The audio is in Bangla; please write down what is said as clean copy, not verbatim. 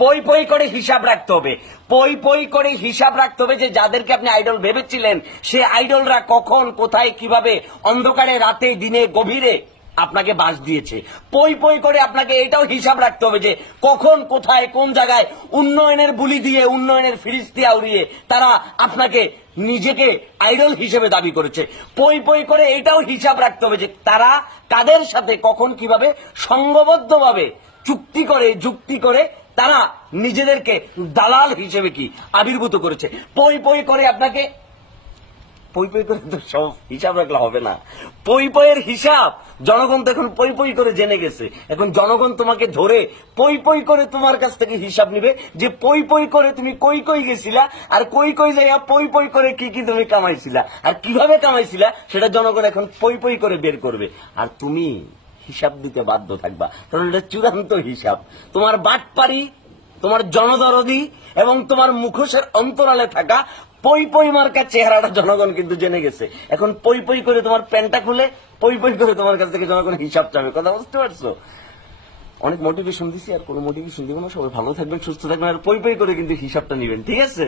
পই পই করে হিসাব রাখতে হবে, পই পই করে হিসাব রাখতে হবে যে যাদেরকে আপনি আইডল ভেবেছিলেন সে আইডলরা কখন কোথায় কিভাবে অন্ধকারে রাতে দিনে গভীরে আপনাকে বাস দিয়েছে। পই পই করে আপনাকে এটাও হিসাব রাখতে হবে যে কখন কোথায় কোন জায়গায় উন্নয়নের বুলি দিয়ে উন্নয়নের ফিরিস্তি আউড়িয়ে তারা আপনাকে নিজেকে আইডল হিসেবে দাবি করেছে। পই পই করে এটাও হিসাব রাখতে হবে যে তারা কাদের সাথে কখন কিভাবে সংঘবদ্ধভাবে চুক্তি করে যুক্তি করে তারা নিজেদেরকে দালাল হিসেবে কি আবির্ভূত করেছে। পই পই করে আপনাকে পই পই করে তো সব হিসাব রাখলে হবে না। পই পইয়ের হিসাব জনগণ তো এখন পই পই করে জেনে গেছে। এখন জনগণ তোমাকে ধরে পই পই করে তোমার কাছ থেকে হিসাব নিবে যে পই পই করে তুমি কই কই গেছিলা, আর কই কই যাইয়া পই পই করে কি কি তুমি কামাইছিলা, আর কিভাবে কামাইছিলা সেটা জনগণ এখন পই পই করে বের করবে। আর তুমি হিসাব দিতে বাধ্য থাকবা, কারণ এটা চূড়ান্ত হিসাব। তোমার বাটপারি, তোমার জনদরদি এবং তোমার মুখোশের অন্তরালে থাকা পই পই মার্কা চেহারাটা জনগণ কিন্তু জেনে গেছে। এখন পই পই করে তোমার প্যান্টটা খুলে পই পই করে তোমার কাছ থেকে জনগণ হিসাব চাবে। কথা বুঝতে পারছো? অনেক মোটিভেশন দিছি, আর কোনো মোটিভেশন দিব না। সবাই ভালো থাকবেন, সুস্থ থাকবেন, আর পই পই করে কিন্তু হিসাবটা নিবেন, ঠিক আছে?